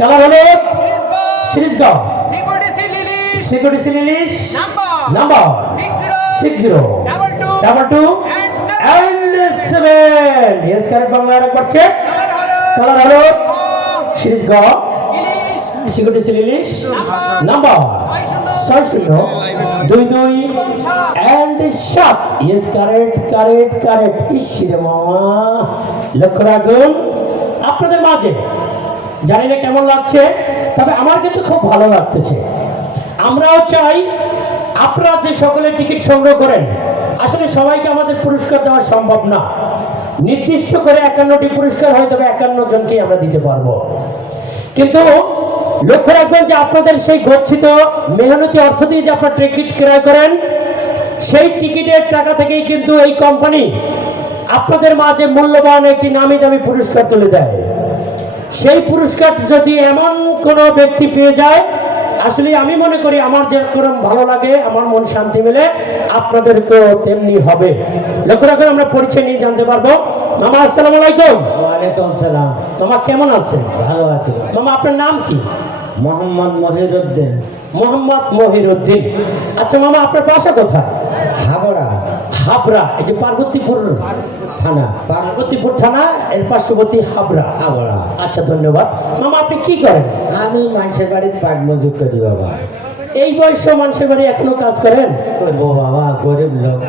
Colour হলো series গাও security লিলিশ number 60 double two and 7 yes correct Bangla আরেকবার চেক কালার হলো সিরিজ গাও সিকিউরিটি লিলিশ নাম্বার 6022 and 7 yes কারেক্ট ইসিরে মামা লক্ষ্য রাখুন আপনাদের মাঝে জানি না কেমন লাগছে তবে আমার কিন্তু খুব ভালো লাগতেছে আমরাও চাই আপনারা যে সকলে টিকিট সংগ্রহ করেন আসলে সবাইকে আমাদের পুরস্কার দেওয়া সম্ভব না নির্দিষ্ট করে 51টি পুরস্কার হয় তবে 51 জনকেই আমরা দিতে পারবো কিন্তু লক্ষ্য রাখবেন যে আপনাদের সেই গচ্ছিত মেহনতি অর্থ দিয়ে যে আপনারা টিকিট ক্রয় করেন সেই টিকিটের টাকা থেকেই কিন্তু এই কোম্পানি আপনাদের মাঝে মূল্যবান একটি নামি দামি পুরস্কার তুলে দেয় সেই পুরস্কার যদি এমন কোনো ব্যক্তি পেয়ে যায় আসলে আমি মনে করি আমার যেরকম ভালো লাগে আমার মন শান্তি মেলে আপনাদেরকেও তেমনি হবে লক্ষ্য রাখুন আমরা পরিচয় নিয়ে জানতে পারবো মামা আসসালামু আলাইকুম ওয়ালাইকুম সালাম। মামা কেমন আছেন? ভালো আছি। মামা আপনার নাম কি? মোহাম্মদ মহিরুদ্দিন। মোহাম্মদ মহিরুদ্দিন। আচ্ছা মামা আপনার বাসা কোথায়? হাবড়া এই যে পার্বতীপুর থানা এর পার্শ্ববর্তী হাবড়া। আচ্ছা ধন্যবাদ। মামা আপনি কি করেন? আমি মানুষের বাড়িতে পাট মজুর করি বাবা। এই বয়সে মানুষের বাড়ি এখনো কাজ করেন? করবো বাবা, গরিব লোক।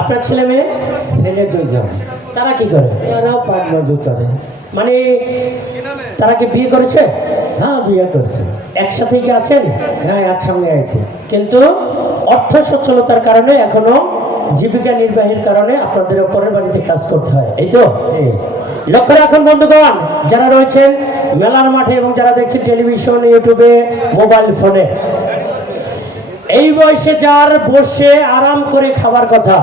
আপনার ছেলে মেয়ে? ছেলে 2 জন। তারা কি করে? তারাও পাট মজুর করে। মানে তারা কি বিয়ে করেছে? হ্যাঁ বিয়ে করছে। একসাথে কি আছেন? হ্যাঁ একসঙ্গে আছে। কিন্তু অর্থ সচ্ছলতার কারণে এখনো জীবিকা নির্বাহের কারণে আপনাদের পরের বাড়িতে কাজ করতে হয়, এই তো? লক্ষ্য রাখুন বন্ধুগণ যারা রয়েছেন মেলার মাঠে এবং যারা দেখছেন টেলিভিশন ইউটিউবে মোবাইল ফোনে, এই বয়সে যার বসে আরাম করে খাবার কথা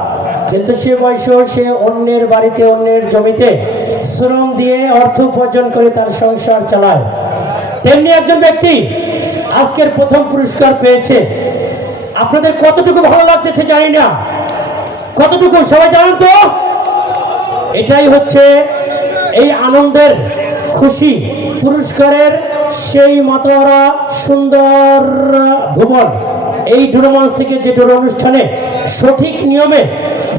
কিন্তু সে বয়সেও সে অন্যের বাড়িতে অন্যের জমিতে শ্রম দিয়ে অর্থ উপার্জন করে তার সংসার চালায়, তেমনি একজন ব্যক্তি আজকের প্রথম পুরস্কার পেয়েছে। আপনাদের কতটুকু ভালো লাগতেছে জানি না, কতটুকু সবাই জানেন তো? এটাই হচ্ছে এই আনন্দের খুশি পুরস্কারের সেই মাতোয়ারা সুন্দর ভুবন। এই ডুরমঞ্চ থেকে যে ডোর অনুষ্ঠানে সঠিক নিয়মে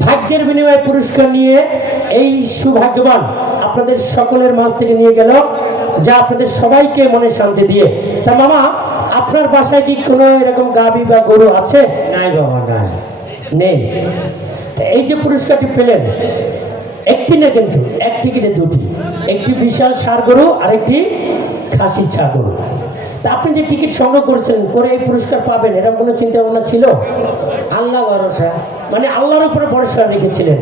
ভাগ্যের বিনিময়ে পুরস্কার নিয়ে এই সৌভাগ্যবান আপনাদের সকলের মাঝ থেকে নিয়ে গেল, যা আপনাদের সবাইকে মনে শান্তি দিয়ে। তা মামা আপনার বাসায় কি কোনো এরকম গাভী বা গরু আছে? নাই বাবা, নাই, নেই। এই যে পুরস্কারটি পেলেন একটি না কিন্তু এক টিকিটে 2টি, একটি বিশাল ষাঁড় গরু আর একটি খাসি ছাগল। তা আপনি যে টিকিট সংগ্রহ করেছেন করে এই পুরস্কার পাবেন এরকম কোনো চিন্তা ভাবনা ছিল? আল্লাহ ভরসা, মানে আল্লাহর উপরে ভরসা রেখেছিলেন।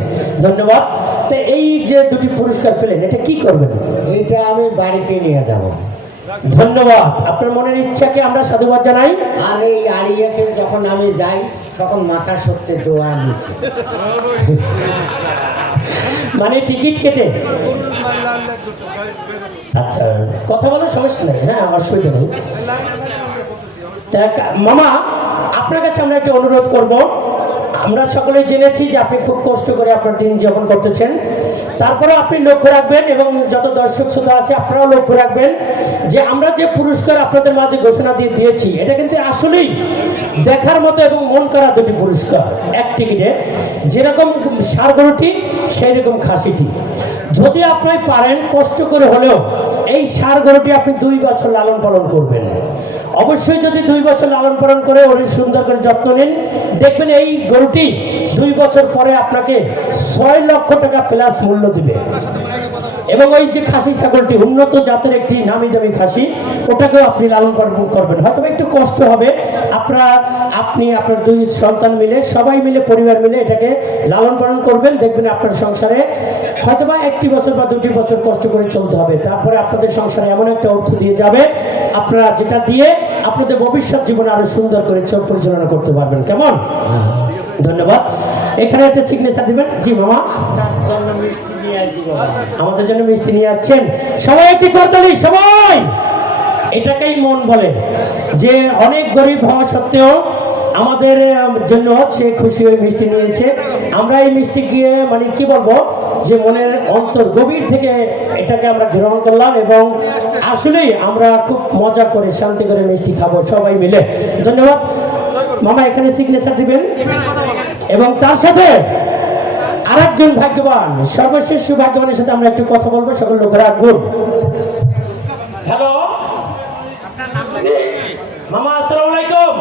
ধন্যবাদ। তো এই যে 2টি পুরস্কার পেলেন এটা কি করবেন? এটা আমি বাড়িতে নিয়ে যাব। ধন্যবাদ। আপনার মনের ইচ্ছাকে আমরা সাধুবাদ জানাই। আর এই আড়িয়াকে যখন আমি যাই তখন মাথা সত্যি দোয়া নিছি। মানে টিকিট কেটে? আচ্ছা কথা বলার সমস্যা নেই, হ্যাঁ আমার অসুবিধা নেই। মামা আপনার কাছে আমরা একটা অনুরোধ করব। আমরা সকলে জেনেছি যে আপনি খুব কষ্ট করে আপনার দিন যাপন করতেছেন, তারপরে আপনি লক্ষ্য রাখবেন এবং যত দর্শক শ্রোতা আছে আপনারাও লক্ষ্য রাখবেন যে আমরা যে পুরস্কার আপনাদের মাঝে ঘোষণা দিয়ে দিয়েছি এটা কিন্তু আসলেই দেখার মতো এবং মন করা 2টি পুরস্কার। এক টিকিটে যেরকম ষাঁড় গরুটি সেই রকম খাসিটি। যদি আপনি পারেন কষ্ট করে হলেও এই ষাঁড় গরুটি আপনি 2 বছর লালন পালন করবেন। অবশ্যই যদি 2 বছর লালন পালন করে ওর সুন্দর করে যত্ন নেন, দেখবেন এই গরুটি 2 বছর পরে আপনাকে 6 লক্ষ টাকা প্লাস মূল্য দিবে। এবং ওই যে খাসি ছাগলটি উন্নত জাতের একটি নামি দামি খাসি, ওটাকেও আপনি লালন পালন করবেন। হয়তো একটু কষ্ট হবে, আপনি আপনার 2 সন্তান মিলে সবাই মিলে পরিবার মিলে এটাকে লালন পালন করবেন। দেখবেন আপনার সংসারে হয়তোবা 1টি বছর বা 2টি বছর কষ্ট করে চলতে হবে, তারপরে আপনাদের সংসারে এমন একটা অর্থ দিয়ে যাবে আপনারা যেটা দিয়ে আপনাদের ভবিষ্যৎ জীবনে আরো সুন্দর করে পরিচালনা করতে পারবেন। কেমন? ধন্যবাদ। এখানে একটা সিগনেচার দিবেন। জি মামা আমাদের জন্য মিষ্টি নিয়ে যাচ্ছেন। সবাই একটি করতালি, সবাই। এটাকেই মন বলে যে অনেক গরিব হওয়া সত্ত্বেও আমাদের জন্য সে খুশি হয়ে মিষ্টি নিয়েছে। আমরা এই মিষ্টি গিয়ে মানে কি বলবো যে মনের অন্তর গভীর থেকে এটাকে আমরা গ্রহণ করলাম এবং আসলেই আমরা খুব মজা করে শান্তি করে মিষ্টি খাবো সবাই মিলে। ধন্যবাদ মামা, এখানে সিগনেচার দিবেন এবং তার সাথে আরেকজন ভাগ্যবান, সর্বশেষ সৌভাগ্যবানের সাথে আমরা একটু কথা বলবো, সকল লোকেরা রাখবুন। হ্যালো মামা, আসসালামু আলাইকুম।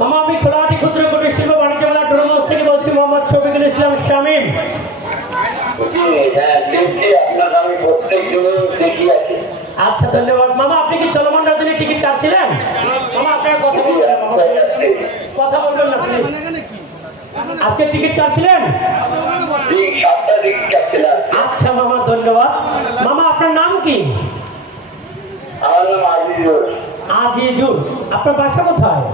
মামা, আমি খোলাহাটি ক্ষুদ্র কুটির শিল্প বাণিজ্য মেলা ডোরমোস থেকে বলছি, মোহাম্মদ শফিকুল ইসলাম শামীম। আচ্ছা ধন্যবাদ মামা। আপনি কি চলমান রজনীর টিকিট কাটছিলেন? মামা আপনার কথা বলবেন না, মামা কথা বলবেন না প্লিজ। আজকে টিকিট কাটছিলেন? আচ্ছা মামা ধন্যবাদ। মামা আপনার নাম কি? আমার নাম আজিজুল। আজিজুল। আপনার বাসা কোথায়?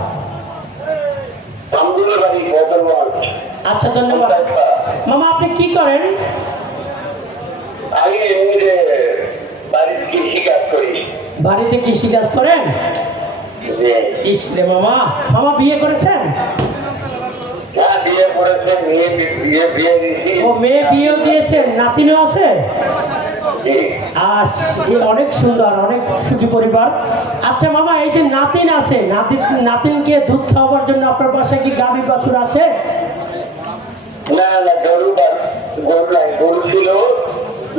আচ্ছা ধন্যবাদ মামা। আপনি কি করেন? আমি এমনিতে বাড়িতে কৃষি কাজ করি। বাড়িতে কৃষি কাজ করেন? ইসলে মামা, মামা বিয়ে করেছেন? হ্যাঁ বিয়ে করেছে, বিয়ে দিয়েছি। ও মেয়ে বিয়েও দিয়েছেন, নাতিনও আছে? আর অনেক সুন্দর, অনেক সুখী পরিবার। আচ্ছা মামা, এই যে নাতিন আছে, নাতিনকে দুধ খাওয়াবার জন্য আপনার বাসায় কি গাভী বাছুর আছে? না না, গরু নাই, গরু ছিল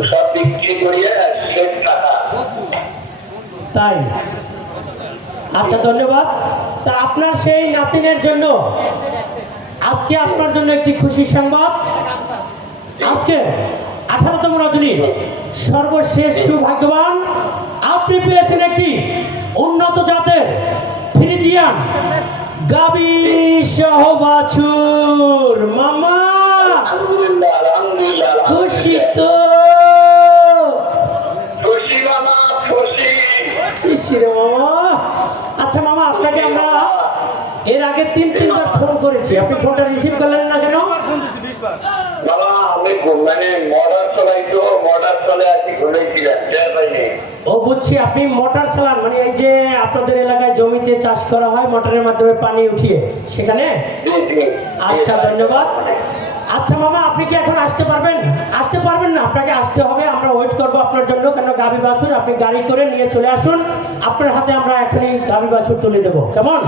সব বিক্রি করিয়ে শেষ টাকা। তাই? আচ্ছা ধন্যবাদ। তা আপনার সেই নাতিনের জন্য আজকে আপনার জন্য একটি খুশির সংবাদ। আজকে 18তম রজনী সর্বশেষ সৌভাগ্যবান আপনি পেয়েছেন একটি উন্নত জাতের ফ্রিজিয়ান গাভী সহ বাছুর। মামা আলহামদুলিল্লাহ, আলহামদুলিল্লাহ, খুশি তো? খুশি মামা, খুশি। ইসরে মামা। আচ্ছা মামা, আপনাকে আমরা এর আগে 3-3বার ফোন করেছি, আপনি ফোনটা রিসিভ করলেন না কেন? বাবা আমি মানে মডার চলাই তো, মডার চলে আছি, ঘুরেছিলাম পাইনি। ও বুঝছি, আপনি মোটর চালান, মানে এই যে আপনাদের এলাকায় জমিতে চাষ করা হয় মোটরের মাধ্যমে পানি উঠিয়ে সেখানে? আচ্ছা ধন্যবাদ। আচ্ছা মামা, আপনি কি এখন আসতে পারবেন? আসতে পারবেন না, আপনাকে আসতে হবে, আমরা ওয়েট করবো আপনার জন্য। কেন গাভী বাছুর আপনি গাড়ি করে নিয়ে চলে আসুন, আপনার হাতে আমরা এখনই গাভী বাছুর তুলে দেবো, কেমন?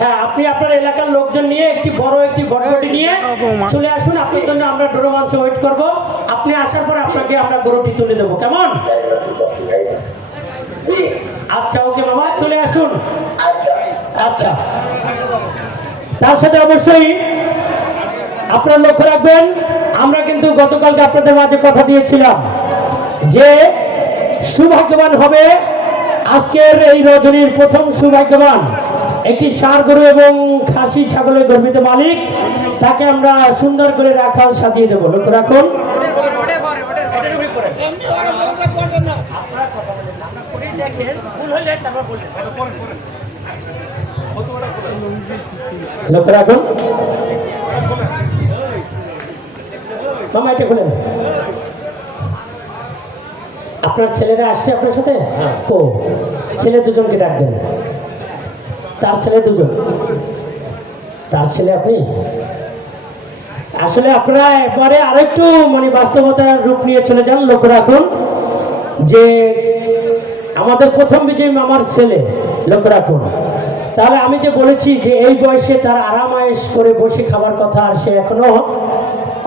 হ্যাঁ, আপনি আপনার এলাকার লোকজন নিয়ে একটি বড় একটি বটবটি নিয়ে চলে আসুন, আপনার জন্য আমরা ডোরোমঞ্চে ওয়েট করব। আপনি আসার পরে আপনাকে আমরা গরুটি তুলে দেবো, কেমন? আচ্ছা ওকে মামা, চলে আসুন। আচ্ছা, তার সাথে অবশ্যই আপনারা লক্ষ্য রাখবেন, আমরা কিন্তু গতকালকে আপনাদের মাঝে কথা দিয়েছিলাম যে সৌভাগ্যবান হবে আজকের এই রজনীর প্রথম সৌভাগ্যবান একটি ষাঁড় গরু এবং খাসি ছাগলের গর্বিত মালিক, তাকে আমরা সুন্দর করে রাখাল সাজিয়ে দেবো। লক্ষ্য রাখুন। লক্ষ্য রাখুন মামা, এটা খুলেন। আপনার ছেলেরা আসছে আপনার সাথে? তো ছেলে দুজনকে ডাক দেন। তার ছেলে দুজন, তার ছেলে আপনি? আসলে আপনারা একবারে আরেকটু মানে বাস্তবতার রূপ নিয়ে চলে যান। লক্ষ্য রাখুন যে আমাদের প্রথম বিজয়ী মামার ছেলে, লক্ষ্য রাখুন। তাহলে আমি যে বলেছি যে এই বয়সে তার আরামায়েশ করে বসে খাবার কথা, আর সে এখনো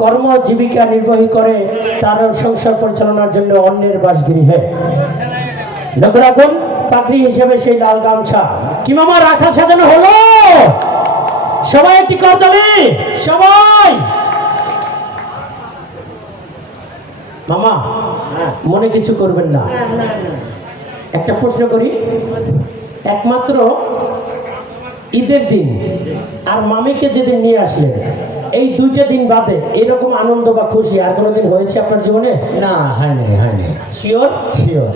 কর্মজীবিকা নির্বাহী করে তার সংসার পরিচালনার জন্য অন্যের বাসগৃহে। লক্ষ্য রাখুন, চাকরি হিসেবে সেই লাল গামছা। কি মামা, রাখা সাজানো হলো? সবাই একটি করতালি, সবাই। মামা মনে কিছু করবেন না, একটা প্রশ্ন করি। একমাত্র ঈদের দিন আর মামিকে যেদিন নিয়ে আসলেন, এই দুইটা দিন বাদে এরকম আনন্দ বা খুশি আর কোনোদিন হয়েছে আপনার জীবনে? না, হয়নি, হয়নি। শিওর? শিওর।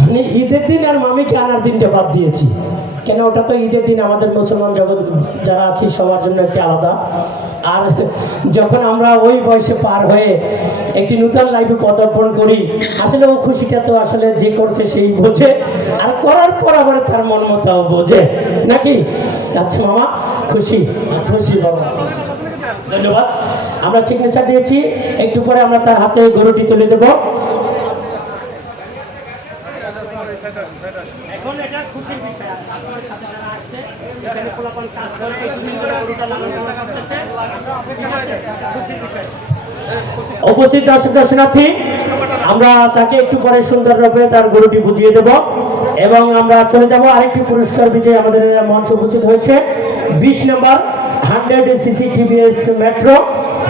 মানে ঈদের দিন আর মামিকে আনার দিনটা বাদ দিয়েছি, কেন ওটা তো ঈদের দিন আমাদের মুসলমান জগৎ যারা আছি সবার জন্য একটি আলাদা। আর যখন আমরা ওই বয়সে পার হয়ে একটি নূতন লাইফে পদার্পণ করি, আসলে ও খুশিটা তো আসলে যে করছে সেই বোঝে, আর করার পর আবার তার মন মতাও বোঝে। নাকি? আচ্ছা মামা, খুশি? খুশি বাবা। ধন্যবাদ। আমরা সিগনেচার দিয়েছি, একটু পরে আমরা তার হাতে গরুটি তুলে দেব। এখন এটা খুশির বিষয়, আপনার সাথে যারা আসছে এখানে পোলাপান কাজ করে একদিন করে গরুটা লালন পালন করতেছে, খুশির বিষয়। উপস্থিত দর্শক দর্শনার্থী, আমরা তাকে একটু পরে সুন্দরভাবে তার গরুটি বুঝিয়ে দেব এবং আমরা চলে যাব আরেকটি পুরস্কার বিজয়ী আমাদের মঞ্চে উপস্থিত হয়েছে 20 নম্বর 100 সিসি টিভিএস মেট্রো